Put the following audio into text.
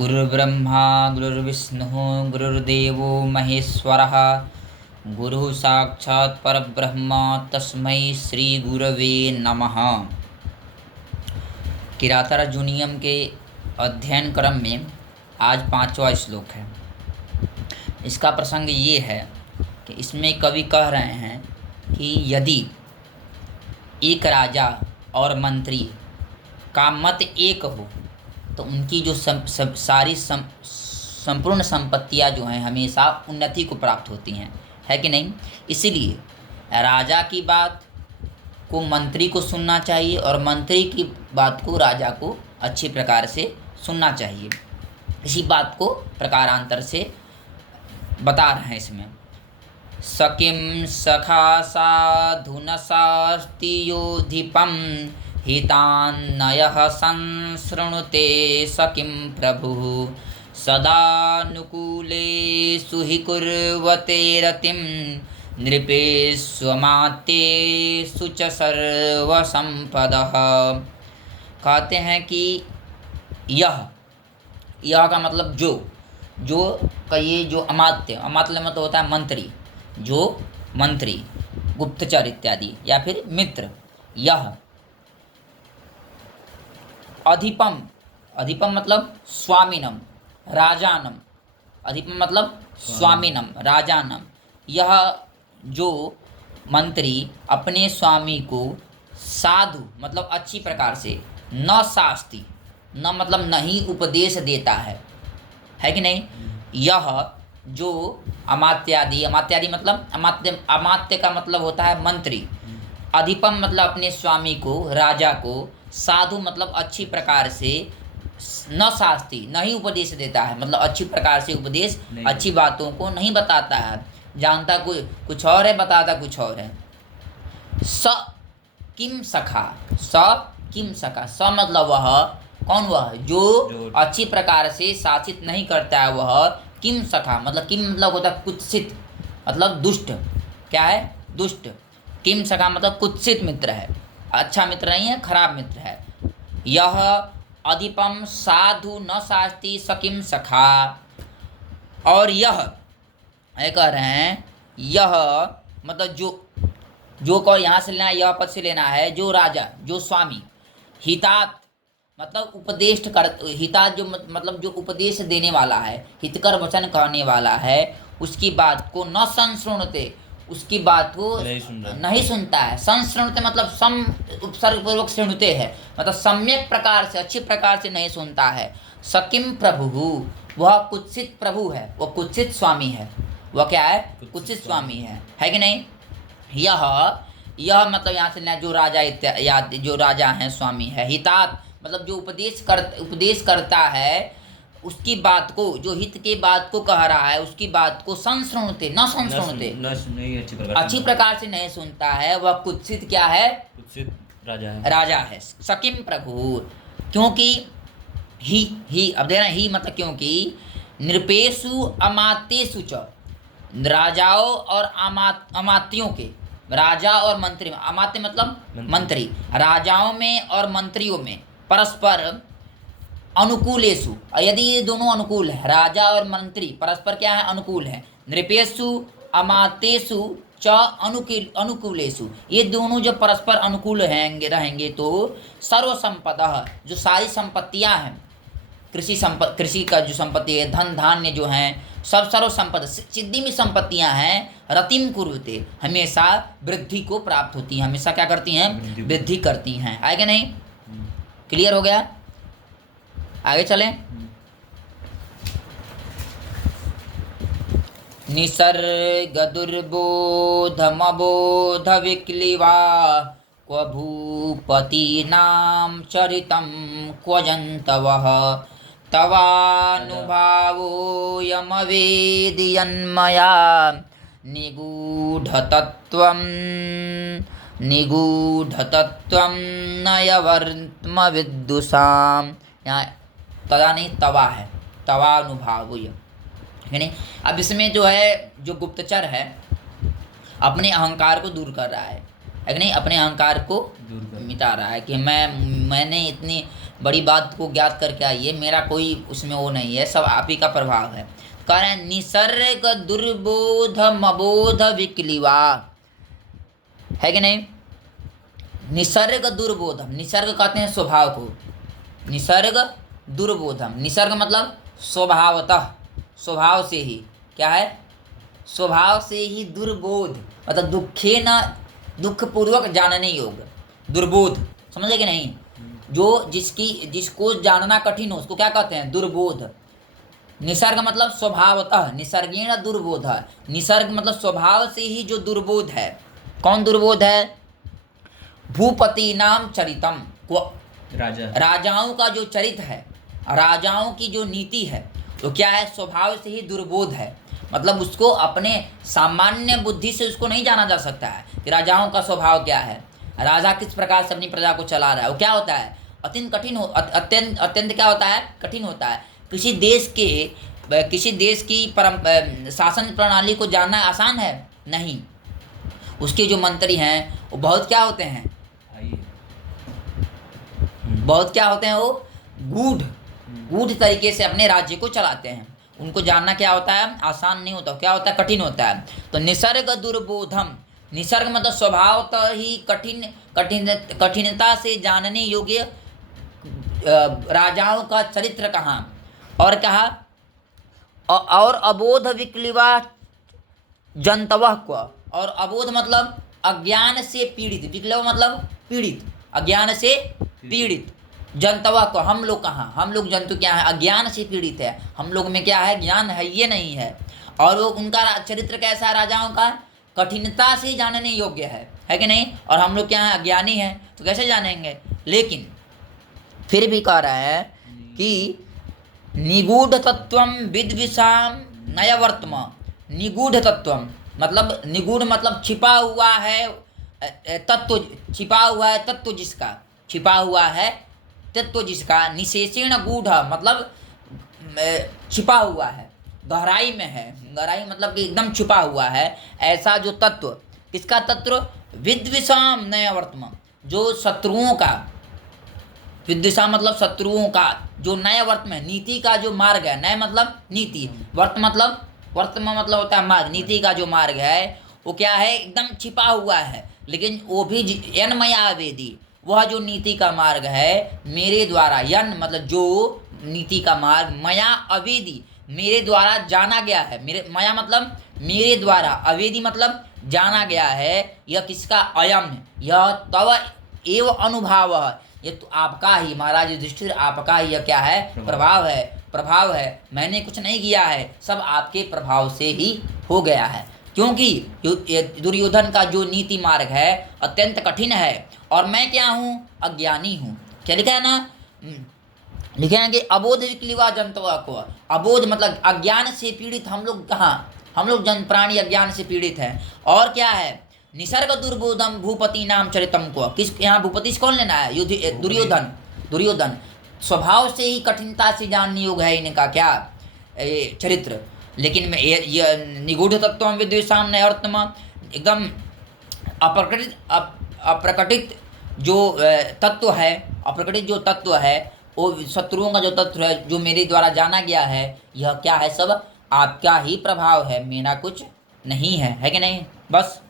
गुरुर्ब्रह्मा गुरुर्विष्णुः गुरुर्देवो महेश्वरः गुरुः साक्षात् परब्रह्म तस्मै श्री गुरवे नमः। किरातार्जुनीयम के अध्ययन क्रम में आज 5वां श्लोक है। इसका प्रसंग ये है कि इसमें कवि कह रहे हैं कि यदि एक राजा और मंत्री का मत एक हो तो उनकी जो सारी संपूर्ण संपत्तियां जो हैं हमेशा उन्नति को प्राप्त होती हैं, है कि नहीं। इसीलिए राजा की बात को मंत्री को सुनना चाहिए और मंत्री की बात को राजा को अच्छी प्रकार से सुनना चाहिए। इसी बात को प्रकारांतर से बता रहे हैं इसमें। सकिं सखा साधुन शास्ति योधिपं हितान्नयः संसृणुते सकिं प्रभुः सदानुकूलेषु हि कुर्वते रतिं नृपेष्वमात्येषु च सर्वसंपदः। कहते हैं कि यह का मतलब जो का ये जो अमात्य मतलब होता है मंत्री, जो मंत्री गुप्तचर इत्यादि या फिर मित्र। यह अधिपम मतलब स्वामिनम राजानम, अधिपम मतलब स्वामिनम राजानम। यह जो मंत्री अपने स्वामी को साधु मतलब अच्छी प्रकार से न शास्ति, न मतलब नहीं उपदेश देता है कि नहीं। यह जो अमात्यादि मतलब अमात्य का मतलब होता है मंत्री। अधिपम मतलब अपने स्वामी को राजा को, साधु मतलब अच्छी प्रकार से न शास्ति नहीं उपदेश देता है, मतलब अच्छी प्रकार से उपदेश अच्छी बातों को नहीं बताता है, जानता कुछ और है बताता कुछ और है। स किम सखा, स मतलब वह कौन, वह जो अच्छी प्रकार से शासित नहीं करता है वह किम सखा मतलब किम मतलब होता है कुत्सित मतलब दुष्ट। क्या है? दुष्ट। किम सखा मतलब कुत्सित मित्र है, अच्छा मित्र नहीं है, खराब मित्र है। यह अधिपम साधु न शास्ति सकिम सखा। और यह कह रहे हैं, यह मतलब जो को यहाँ से लेना है, यह पद से लेना है, जो राजा जो स्वामी, हितात मतलब उपदेश कर, हितात जो मतलब जो उपदेश देने वाला है, हितकर वचन कहने वाला है, उसकी बात को न संसृणुते, उसकी बात को नहीं सुनता है। संसृणुते मतलब सम उपसर्ग पूर्वक श्रृणुते है, मतलब सम्यक प्रकार से अच्छी प्रकार से नहीं सुनता है। सकिम प्रभु वह कुत्सित प्रभु है, वह कुत्सित स्वामी है। वह क्या है? कुत्सित स्वामी है कि नहीं। यह मतलब यहाँ से जो राजा इत्यादि जो राजा हैं स्वामी है। हितात मतलब जो उपदेश करता है, उसकी बात को, जो हित के बात को कह रहा है, उसकी बात को संसृणुते न संसृणुते अच्छी प्रकार से नहीं सुनता है, वह कुत्सित क्या है? कुत्सित राजा है। सकिम प्रभु क्योंकि ही अब देखना, ही मतलब क्योंकि नृपेषु अमात्येषु च, राजाओं और अमात्यों के, राजा और मंत्री, अमात्य मतलब मंत्री, राजाओं में और मंत्रियों में परस्पर अनुकूलेषु, यदि ये दोनों अनुकूल है, राजा और मंत्री परस्पर क्या है? अनुकूल है। नृपेषु अमात्येषु च अनुकूलेषु, ये दोनों जब परस्पर अनुकूल रहेंगे तो सर्व संपदा जो सारी संपत्तियां हैं, कृषि का जो संपत्ति है, धन धान्य जो हैं, सब सर्व संपदा सिद्धि में संपत्तियां हैं, रतिम कुरुते हमेशा वृद्धि को प्राप्त होती हैं, हमेशा क्या करती हैं? वृद्धि करती हैं। आएगा नहीं? क्लियर हो गया? आगे चलें। निसर्ग दुर्बोधमबोध विक्लिवा क्व भूपतीनां चरितं क्व जन्तवः तवानुभावोऽयमवेदयन्मया निगूढतत्त्वं नयवर्त्म यहाँ तदा नहीं तवा है, तवानुभाव है नहीं। अब इसमें जो है, जो गुप्तचर है अपने अहंकार को दूर कर रहा है कि नहीं, अपने अहंकार को मिटा रहा है कि मैंने इतनी बड़ी बात को ज्ञात करके आइए, मेरा कोई उसमें वो नहीं है, सब आप ही का प्रभाव है। कह रहे हैं निसर्ग दुर्बोध मबोध विक्लिवा, है कि नहीं। निसर्ग दुर्बोधम, निसर्ग कहते हैं स्वभाव को, निसर्ग दुर्बोधम, निसर्ग मतलब स्वभावतः, स्वभाव से ही, क्या है, स्वभाव से ही दुर्बोध मतलब दुखे न, दुख पूर्वक जानने योग्य, दुर्बोध, समझे कि नहीं, जो जिसको जानना कठिन हो उसको क्या कहते हैं, दुर्बोध। निसर्ग मतलब स्वभावतः, निसर्गेण दुर्बोध, निसर्ग मतलब स्वभाव से ही जो दुर्बोध है। कौन दुर्बोध है, भूपति नाम चरितम, राजाओं का जो चरित्र है, राजाओं की जो नीति है, तो क्या है, स्वभाव से ही दुर्बोध है। मतलब उसको अपने सामान्य बुद्धि से उसको नहीं जाना जा सकता है कि राजाओं का स्वभाव क्या है, राजा किस प्रकार से अपनी प्रजा को चला रहा है। वो क्या होता है, अत्यंत कठिन हो, अत्यंत अत्यंत क्या होता है, कठिन होता है। किसी देश की शासन प्रणाली को जानना आसान है नहीं, उसके जो मंत्री हैं वो बहुत क्या होते हैं, बहुत क्या होते हैं, वो गूढ़ तरीके से अपने राज्य को चलाते हैं। उनको जानना क्या होता है, आसान नहीं होता, क्या होता है, कठिन होता है। तो निसर्ग दुर्बोधम, निसर्ग मतलब स्वभावतः ही कठिनता से जानने योग्य राजाओं का चरित्र कहा, और कहा और अबोध विक्लिवा जंतवः को, और अबोध मतलब अज्ञान से पीड़ित, विक्लिव मतलब पीड़ित, अज्ञान से पीड़ित, जंतवा को, हम लोग कहाँ, हम लोग जंतु क्या है, अज्ञान से पीड़ित है, हम लोग में क्या है, ज्ञान है ये नहीं है। और वो उनका चरित्र कैसा है, राजाओं का कठिनता से जानने योग्य है कि नहीं, और हम लोग क्या है, अज्ञानी हैं, तो कैसे जानेंगे। लेकिन फिर भी कह रहा है कि निगूढ़ तत्वम विद्विषाम नयवर्तम, निगूढ़ तत्वम मतलब, निगूढ़ मतलब छिपा हुआ है तत्व, छिपा हुआ है तत्व जिसका, छिपा हुआ है तत्व जिसका, निशेषेण गूढ़ मतलब छिपा हुआ है, गहराई में है, गहराई मतलब कि एकदम छुपा हुआ है, ऐसा जो तत्व, किसका तत्व, विद्विषाम नयवर्तम, जो शत्रुओं का, विद्विषा मतलब शत्रुओं का, जो नया वर्त में नीति का जो मार्ग है, नया मतलब नीति, वर्त मतलब होता है मार्ग, नीति का जो मार्ग है वो क्या है, एकदम छिपा हुआ है। लेकिन वो भी यन मया वेदी, वह जो नीति का मार्ग है मेरे द्वारा, यन मतलब जो नीति का मार्ग, मया अवेदी मेरे द्वारा जाना गया है, मेरे मया मतलब मेरे द्वारा, अवेदी मतलब जाना गया है। यह किसका, अयम, यह तव एव अनुभाव, ये तो आपका ही महाराज युधिष्ठिर, आपका ही यह क्या है, प्रभाव है, मैंने कुछ नहीं किया है, सब आपके प्रभाव से ही हो गया है। क्योंकि दुर्योधन का जो नीति मार्ग है अत्यंत कठिन है, और मैं क्या हूँ, अज्ञानी हूँ। क्या लिखा है ना, लिखे हैं कि अबोध विक्लिवा जंतवा को, अबोध मतलब अज्ञान से पीड़ित हम लोग, कहाँ हम लोग जन प्राणी अज्ञान से पीड़ित हैं। और क्या है, निसर्ग दुर्बोधम भूपति नाम चरितम को, किस यहाँ भूपति से कौन लेना है, दुर्योधन स्वभाव से ही कठिनता से जानने योग्य है इनका क्या, चरित्र। लेकिन मैं ये निगूढ़ तत्व विद्वेषाम नयवर्तम, एकदम अप्रकटित जो तत्व है, अप्रकटित जो तत्व है, वो शत्रुओं का जो तत्व है जो मेरे द्वारा जाना गया है, यह क्या है, सब आपका ही प्रभाव है, मेरा कुछ नहीं है कि नहीं। बस।